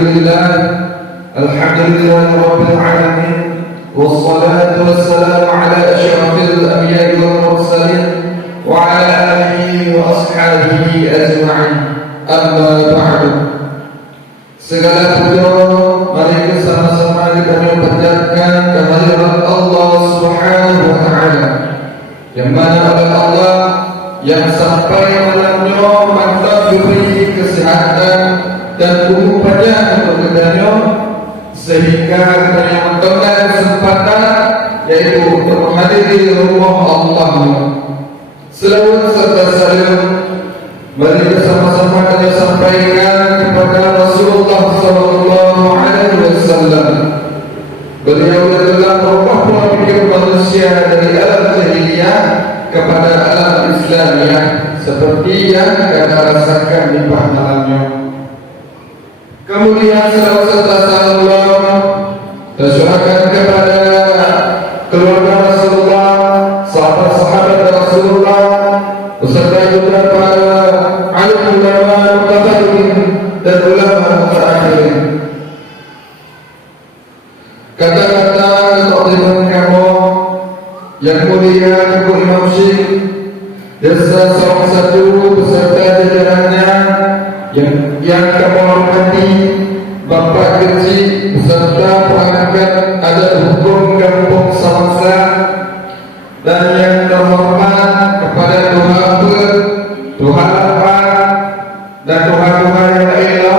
الحمد لله رب العالمين، والصلاة والسلام على أشرف الأنبياء والمرسلين وعلى آله وأصحابه أجمعين. أما بعد. Segala puja mari kita sama-sama kita mengucapkan kehadiran Allah Subhanahu wa taala, yang mana oleh Allah yang sampai malamnya mantap diberi kesehatan dan umur panjang untuk kepadanya, sehingga kita yang mengambil kesempatan yaitu untuk menghadiri rumah Allah. Selawat serta salam mari bersama-sama kita sampaikan kepada Rasulullah SAW. Beliau adalah merupakan pemimpin manusia dari alam jahiliyah kepada alam Islamiyah, seperti yang kita rasakan di pahalanya. Kemudian selawat serta salam tercurahkan kepada keluarga Rasulullah, sahabat-sahabat Rasulullah, beserta juga para alim ulama mutaqaddimin dan ulama mutaakhirin. Kata-kata kekhadiran kamu yang mulia Ibu Imam Syekh desa salah satu beserta jajarannya yang kami hormati, Bapak Kecil beserta perangkat adat hukum Kampung Samangsa, dan yang terhormat kepada Tuhan Apa dan Tuhan yang lainnya,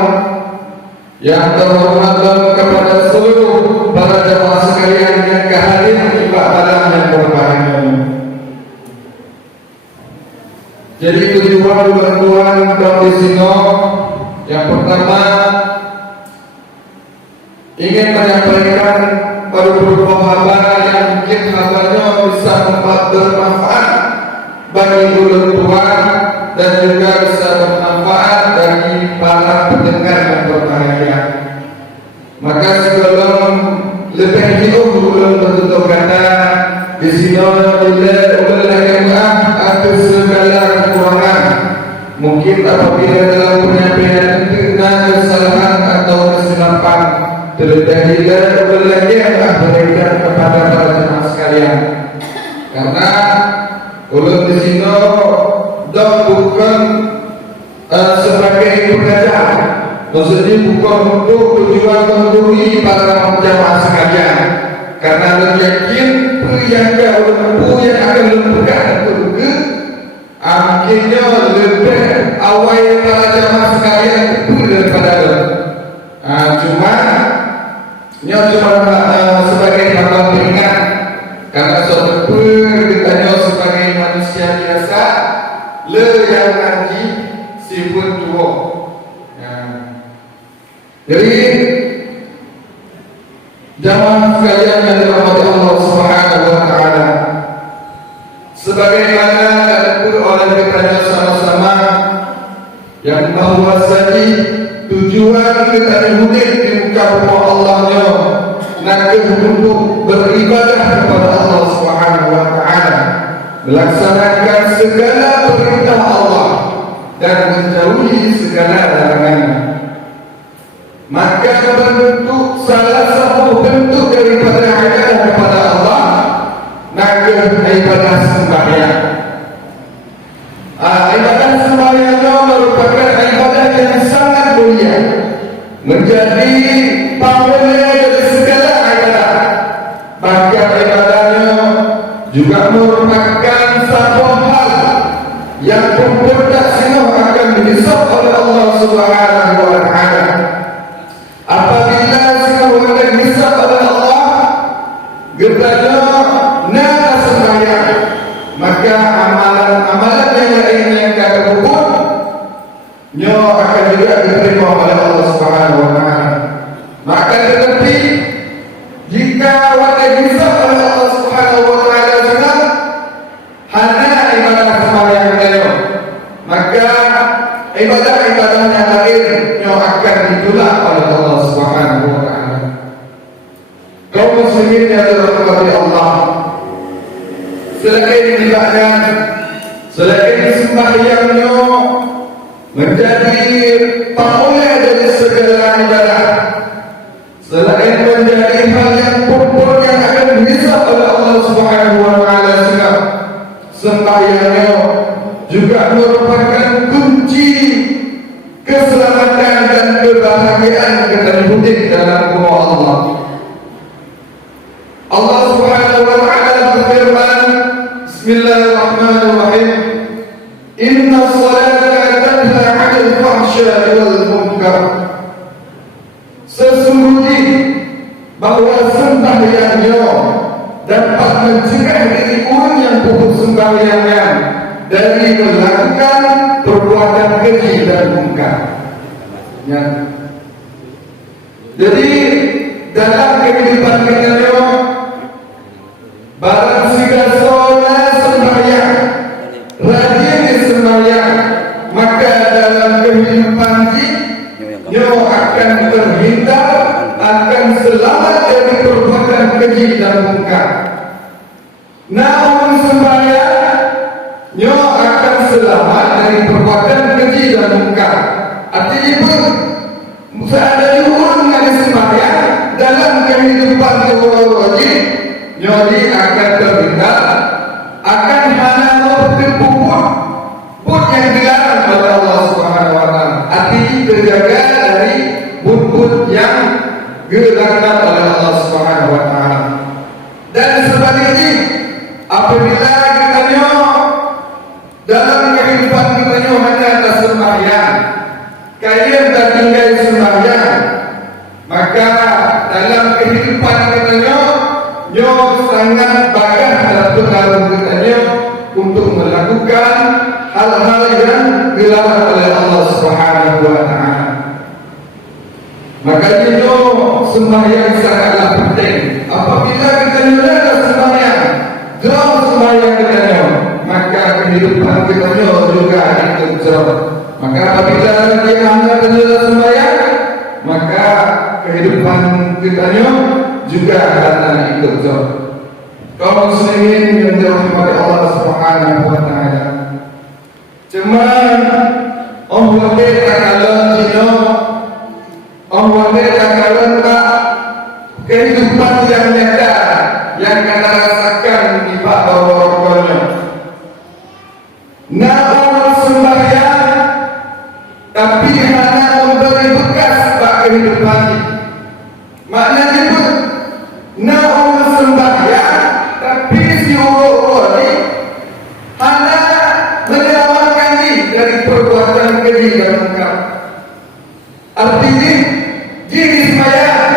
yang terhormat kepada seluruh para jemaah sekalian yang hadir di ibadah yang berbahagia. Jadi tujuan bantuan di sini yang pertama ingin menyampaikan beberapa kabar yang mungkin kabarnya bisa bermanfaat bagi ulun Tuhan dan juga bisa bermanfaat bagi para pendengar yang berbahagia. Maka sebelum lebih jauh ulun bertutur kata di sini atas segala kekurangan, mungkin apabila dalam penyampaian kena kesalahan atau kesilapan terjadi lagi berikan kepada para jemaah sekalian, karena ulun di sini bukan sebagai pengajar, maksudnya bukan untuk tujuan menghubungi para jemaah sekalian, karena yakin yang akan lembukan itu akhirnya lebih awal para jemaah sekalian itu daripada cuma sebagai bakal peringat, karena suatu ditanya sebagai manusia biasa le yang nanti sibuk tua. Jadi jamaah sekalian yang dirahmati Allah Subhanahu wa taala, sebagaimana diatur oleh kita sama-sama yang bahwasanya tujuan kita hidup di muka rumah Allahnya nanti untuk beribadah kepada Allah Subhanahu wa taala, melaksanakan segala perintah Allah dan menjauhi segala larangannya. Maka bentuk salah satu bentuk daripada ibadah kepada Allah maka ibadah sembahyang. Ibadah sembahyang merupakan ibadah yang sangat mulia, menjadi pamela dari segala ibadah. Bahkan ibadahnya juga merupakan satu hal yang pembuat sinuh akan dihisab oleh Allah Subhanahu wa taala. Apabila sinuh akan dihisab oleh Allah, kepada nada sembahyang, maka amalan-amalan yang lain yang kita buat akan juga diterima oleh Allah Subhanahu wa taala. Maka tetapi jika wajib dihisab oleh Allah Subhanahu wa taala hanya ibadah sembahyang saja, maka ibadah-ibadah yang lain akan ditolak oleh Allah Subhanahu wa taala. Kaum muslimin yang dirahmati Allah, selain ibadah, selain sembahyangnya menjadi pemulai dari segala ibadah, selain menjadi hal yang pokok yang akan dihisab oleh Allah Subhanahu wa taala. Sembahyang juga merupakan kunci keselamatan dan kebahagiaan keterhidupan dalam rumah Allah. Allah Subhanahu wa taala berfirman, Bismillahirrahmanirrahim, Inna salata tanha 'anil fahsya'i wal munkar. Sesungguhnya bahwa sembahyangnya dapat mencegah diri orang yang putus sembahyangnya dari melakukan perbuatan keji dan munkar. Ya. Jadi dalam kehidupan kita barang siapa solat sembahyang, rajin sembahyang, maka dalam kehidupan dia akan terhindar, akan selamat dari perbuatan keji dan munkar. Namun sembahyang, dia akan selamat dari perbuatan keji dan munkar. Artinya pun, seandainya orang yang sembahyang dalam kehidupan wajib, dia akan terhindar, akan hal-hal put yang dilarang oleh Allah Subhanahu wa taala. Artinya terjaga dari put yang dilarang oleh Allah Subhanahu wa taala. Dan sebaliknya, apabila kita dalam kehidupan kita hanya atas sembahyang, kaya tak tinggal sembahyang, maka dalam kehidupan kita sangat bakat dalam pengaruh kita untuk melakukan hal-hal yang dilarang oleh Allah Subhanahu wa taala. Makanya sembahyang sangatlah penting. Apabila kita ada sembahyang, jauh sembahyang kita maka kehidupan kita juga ikut jauh. Maka apabila dia hanya ada sembahyang, maka kehidupan kita juga akan ikut jauh. Kaum muslimin yang dirahmati Allah Subhanahu wa taala. Cuma Allah berikan Allah berikan kehidupan yang nyata yang kita rasakan di bawah-bawahnya. Namun sembahyang tapi hanya memberi bekas pada kehidupan. Maknanya pun namun sembahyang tapi si orang ini hanya menyelamatkan diri dari perbuatan keji dan munkar. Artinya diri sembahyang,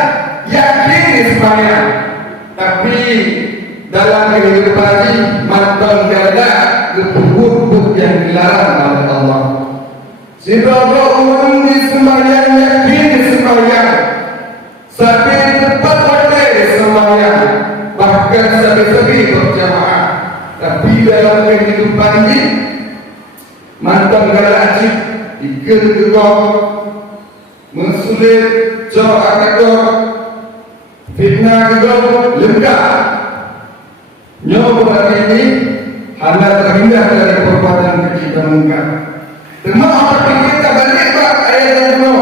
yakin sembahyang, tapi dalam kehidupan ini mantan ganda kebut-but yang dilarang oleh Allah. Sebab orang di sembahyang yakin sembahyang, sampai tepat waktu sembahyang, bahkan sampai berjamaah, tapi dalam kehidupan ini mantan ganda ajib, ikut-ikut mensulit, jauh akador, fitnah kedor, lengkap. Nyawa ini hanya terhindar dari perbuatan keji dan munkar. Dengan apabila kita balik ayat yang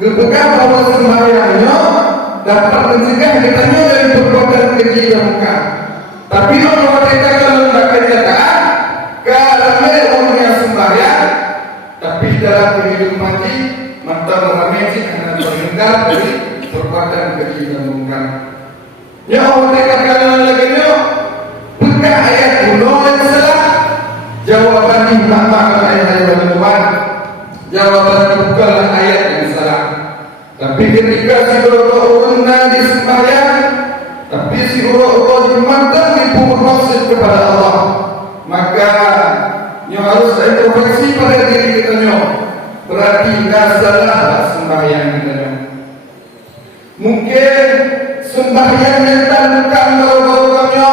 berpegang bahwa sembahyangnya dapat mencegah kita dari perbuatan keji dan munkar. Tapi kalau kita kalau tidak kenyataan, kalau orang yang sembahyang, tapi dalam kehidupan ini mata mengamati karena terhindar dari perbuatan keji dan munkar. Ya Allah katakan lagi bukan ayat kuno yang salah. Jawabannya bukan ayat yang benar. Jawabannya bukan ayat yang salah. Tapi ketika si orang nanti sembahyang, tapi si orang dimantang diputus kepada Allah, maka yang harus introspeksi pada diri kita. Berarti tidak salah sembahyang kita. Mungkin sembahyang yang tanpa bau-baunya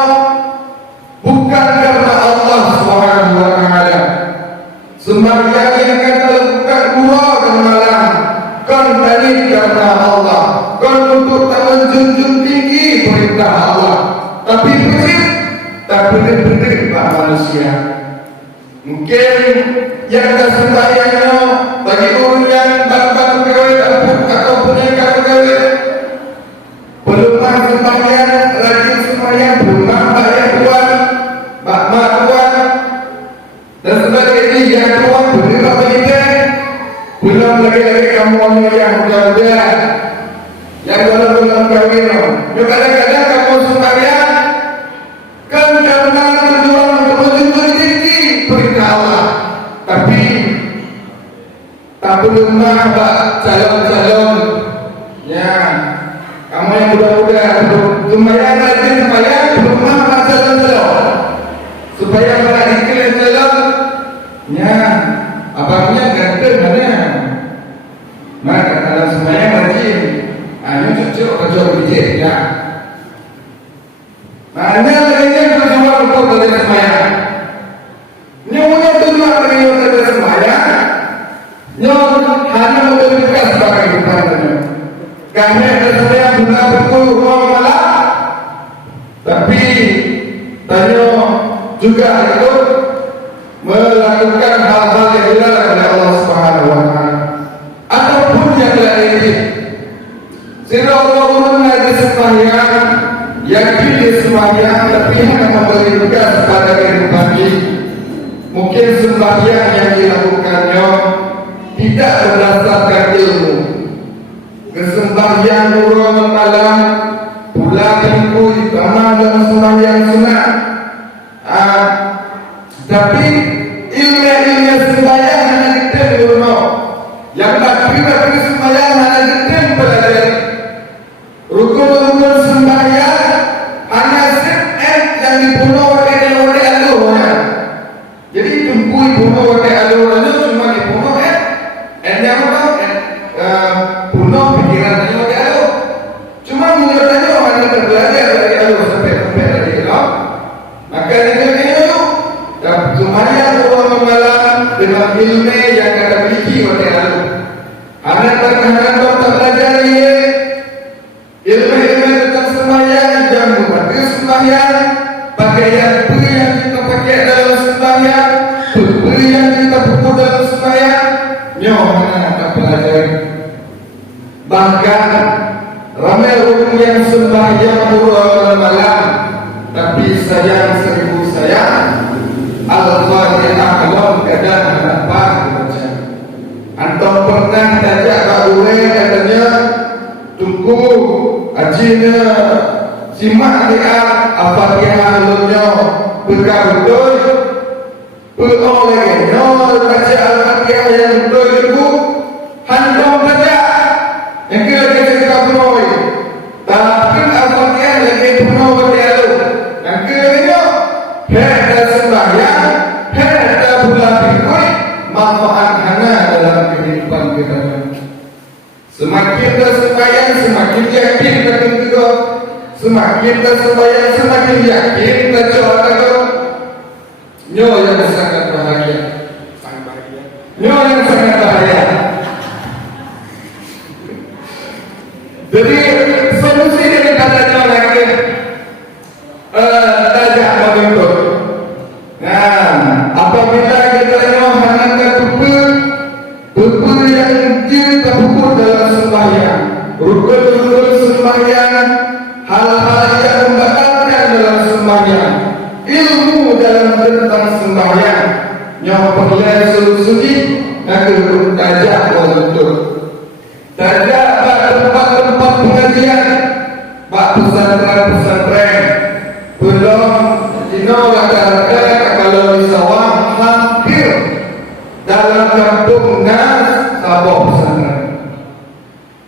bukan karena Allah Subhanahu wa taala. Sembahyang yang kita lakukan buah dan malam kan tadi karena Allah, kan untuk menjunjung tinggi perintah Allah. Tapi benar-benar manusia. Mungkin yang kita sembahyangnya sembahyang, rajin sembahyang, rumah bayar tuan, mak tuan, dan sebagainya yang tuan bergerak pendidikan. Belum lagi kamu yang muda-muda, yang belum kawin. Kadang-kadang kamu sembahyang kan karena tujuan untuk menjunjung tinggi perintah Allah, tapi tak belum calon-calon. Ya, kamu yang muda-muda lumayan rajin sembahyang, belum calon-calon supaya menarik calon. Ya, abangnya ganteng mana? Maka kalau sembahyang rajin, hanya cocok kerja bijak. Ya. Hanya lainnya tujuan untuk dari sembahyang. Nyonya tujuan dari sembahyang, nyonya hanya untuk kita sebagai bukannya. Kami ada sembahyang benar betul ruang malam, tapi tanya juga itu melakukan hal-hal yang dilarang oleh Allah Subhanahu Wa Taala, ataupun yang lain. Sehingga Allah mengajar sembahyang, yakin di sembahyang, tapi hanya memberi tugas pada kehidupan ini. Mungkin sembahyang yang dilakukannya tidak berdasarkan ilmu. Kesembahyang ruang malam, bulan minggu, sama dalam sembahyang sunat. Tapi ilmu sembahyang hanya kita ilmu. Yang tapi sembahyang hanya kita pelajari. Rukun-rukun sembahyang hanya yang dibunuh oleh alur. Jadi tumpui bunuh oleh alur cuma dibunuh yang apa? Bunuh pikiran oleh alur. Cuma mulanya hanya terbelajar dari alur sampai dari ilmu. Maka itu sembahyang ruang malam dengan ilmu yang kita miliki oleh alur. Hanya terkadang tak belajar ilmu tentang sembahyang, jangan lupa sembahyang, pakaian yang kita pakai dalam sembahyang, beri yang kita buku dalam sembahyang, nyonya tak belajar. Bahkan ramai orang yang sembahyang ruang malam, tapi sayang seribu sayang. Al-Fatihah kalau kadang apa baca. Antum pernah tajak bahuwe katanya tunggu ajinya simak dia Al-Fatihah alunnya berkabut berolehnya baca Al-Fatihah yang betul itu handong saja yang kira kita penuh. Tapi Al-Fatihah lagi penuh berdialog yang kira hanya sembahyang, hanya bulan minggu, manfaat hanya dalam kehidupan kita. Semakin tersembahyang, semakin yakin kita juga. Semakin tersembahyang, semakin yakin kita juga. Nyo yang sangat bahagia. Nyo yang sangat bahagia. Jadi solusi dari katanya lagi. Tajak membentuk. Nah, apabila kita hanya buku yang kita buku dalam sembahyang, rukun-rukun sembahyang, hal-hal yang membatalkan dalam sembahyang, ilmu dalam tentang sembahyang, yang perlu solusi, maka tajak membentuk. Tajak tempat-tempat pengajian, pesantren. Belum rata-rata kalau di sawah hampir dalam kampung Nas Sabah pesantren.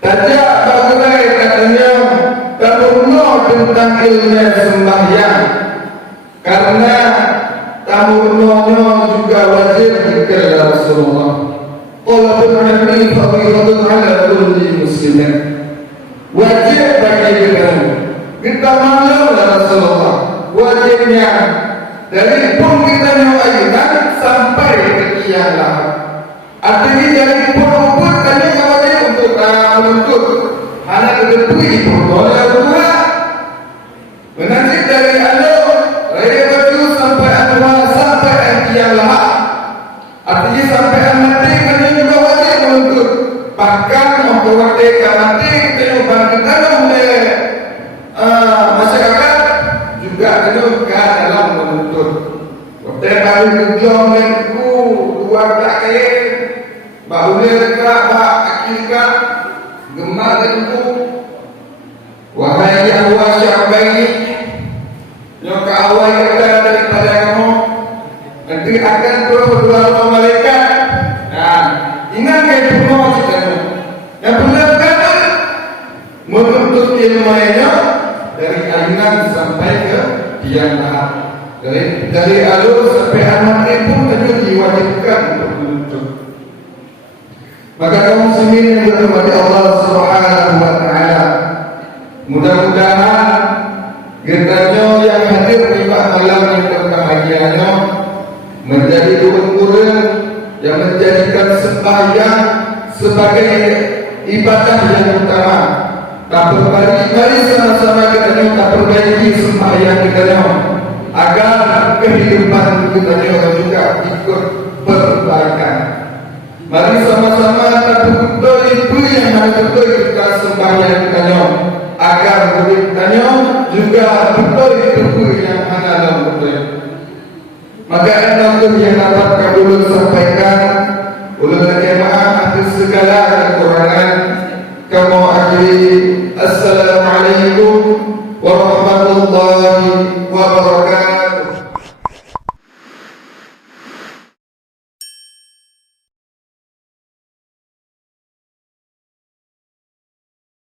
Tajak bagai katanya tamuno tentang ilmu sembahyang, karena tamunonya juga wajib kepada Rasulullah. Walaupun Nabi fadilatun ala kulli muslimin, wajib bagi kita malu Rasulullah. Wajibnya dari pun kita nyawaikan sampai ke kiamat. Artinya dari pun tanya wajib untuk hanya diketahui oleh dua menanti dari alur raya baju sampai anwar sampai kiamat. Artinya sampai mati kita juga wajib untuk bahkan memperwatikan mati kita juga kita oleh gelong ku dua tak baulir ka ba akil ka gemar ku wahai yang wasya baik yang kawai kata daripada kamu nanti akan berdua malaikat. Nah, ingat semua kita yang benar kata menuntut ilmunya dari ayunan sampai ke tiang lahat, dari alur sampai anak ibu itu diwajibkan untuk menuntut. Maka kaum muslimin yang dirahmati Allah Subhanahu wa taala, mudah-mudahan getahnya yang hadir di malam yang berbahagianya menjadi kurang yang menjadikan sembahyang sebagai ibadah yang utama. Tak mari sama-sama kita tak perbaiki sembahyang kita agar kehidupan kita juga ikut perbaikan. Mari sama-sama tak betul itu yang harus betul kita sembahyang kita agar kita juga betul itu yang dalam betul. Maka itu yang dapat kami sampaikan ulun jemaah atas segala kekurangan kamu akhiri